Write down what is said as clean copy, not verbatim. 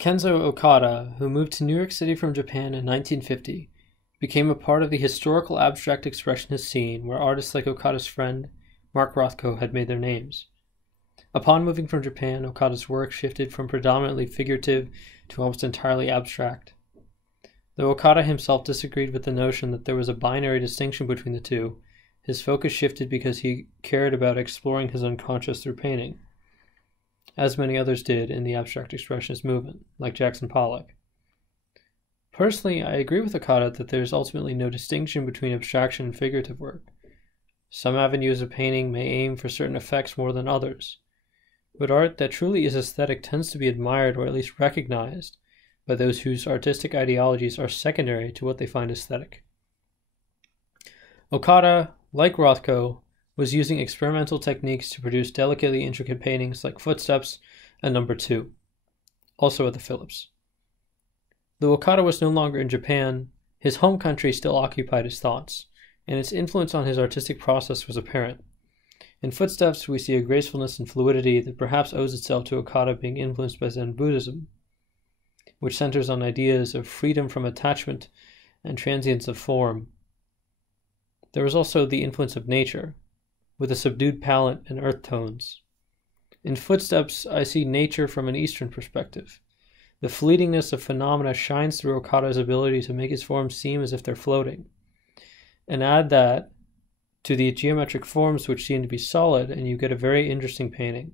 Kenzo Okada, who moved to New York City from Japan in 1950, became a part of the historical abstract expressionist scene where artists like Okada's friend, Mark Rothko, had made their names. Upon moving from Japan, Okada's work shifted from predominantly figurative to almost entirely abstract. Though Okada himself disagreed with the notion that there was a binary distinction between the two, his focus shifted because he cared about exploring his unconscious through painting, as many others did in the abstract expressionist movement, like Jackson Pollock. Personally, I agree with Okada that there is ultimately no distinction between abstraction and figurative work. Some avenues of painting may aim for certain effects more than others, but art that truly is aesthetic tends to be admired or at least recognized by those whose artistic ideologies are secondary to what they find aesthetic. Okada, like Rothko, was using experimental techniques to produce delicately intricate paintings like Footsteps and Number 2, also at the Phillips. Though Okada was no longer in Japan, his home country still occupied his thoughts, and its influence on his artistic process was apparent. In Footsteps, we see a gracefulness and fluidity that perhaps owes itself to Okada being influenced by Zen Buddhism, which centers on ideas of freedom from attachment and transience of form. There was also the influence of nature, with a subdued palette and earth tones. In Footsteps, I see nature from an Eastern perspective. The fleetingness of phenomena shines through Okada's ability to make his forms seem as if they're floating. And add that to the geometric forms which seem to be solid, and you get a very interesting painting.